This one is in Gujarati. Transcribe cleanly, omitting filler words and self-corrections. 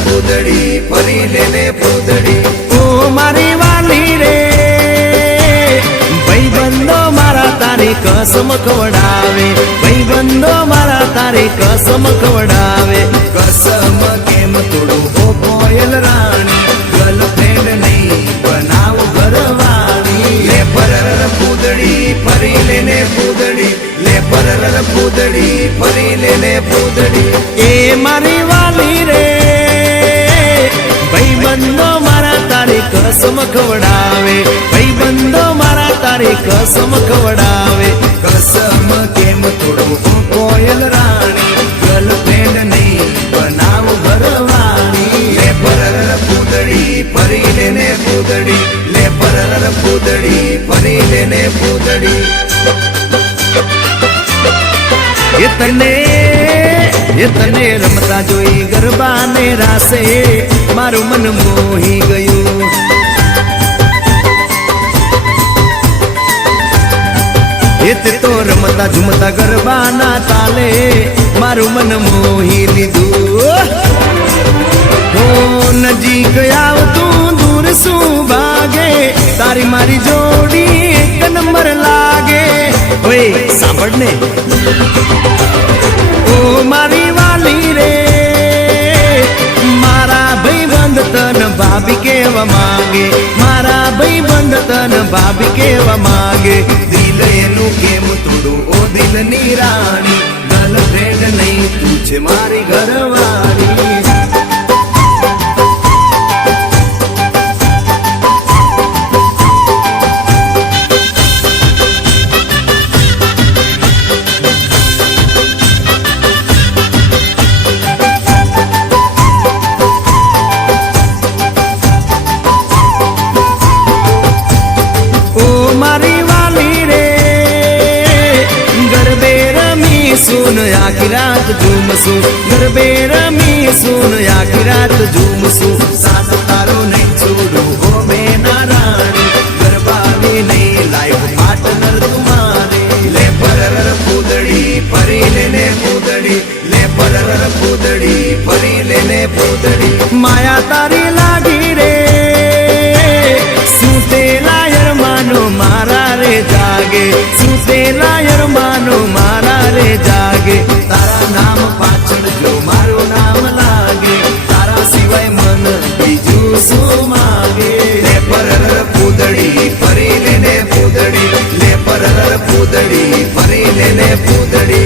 ફૂદડી ફરી લેને ફૂદડી ઓ મારી વાલી રે ભાઈબંધો મારા તારી કસમ ખવડાવે ભાઈબંધો મારા તારી કસમ ખવડાવે કસમ કેમ તોડું ઓ કોયલ રાણી ગર્લફ્રેન્ડ નહીં બનાવ ઘરવાળી લે પરર ફૂદડી ફરી લેને ફૂદડી લે પરર ફૂદડી ફરી લેને ફૂદડી એ મારી વાલી રે ભાઈબંધો મારા તારી કસમ ખવડાવે ભાઈબંધો મારા તારી કસમ ખવડાવે કસમ કેમ તોડું ઓ કોયલ રાણી ગર્લફ્રેન્ડ નહીં બનાવ ઘરવાળી લે પરર ફૂદડી ફરી લેને ફૂદડી લે પરર ફૂદડી ફરી લેને ફૂદડી એ તને રમતા જોઈ ગરબાને રાસે મારું મન મોહી ગયું તે તો રમતા ઝુમતા ગરબાના તાલે મારું મન મોહી લીધું હો નજીક આવતું દૂર શું ભાગે તારી મારી જોડી એક નંબર લાગે ઓય સાંભળ ને ઓ મારી વાલી રે મારા ભાઈબંધ તન ભાભી કેવા માંગે મારા ભાઈબંધ તન ભાભી કેવા માંગે દિલ એનું કેમ તોડું ઓ દિલની રાણી ગર્લફ્રેન્ડ નહીં તું છે મારી ઘરવાળી सुन आखी रात झूमसू गरबे रमी सुन आखी रात झूमसू साथ तारो नहीं छोड़ू हो मेना रानी गरबानी नहीं लाइफ पार्टनर तुम्हारे ले परर फूदड़ी फरी लेने फूदड़ी ले परर फूदड़ी फरी लेने फूदड़ी माया तारी लागी रे सूते लायर मानो मारा रे जागे सूते लायर मानो मारा रे जागे तारा नाम पाछળ જો મારું નામ લાગે તારા સિવાય મન બીજું શું માગે લે પરર ફૂદડી ફરી લેને ફૂદડી લે પરર ફૂદડી ફરી લેને ફૂદડી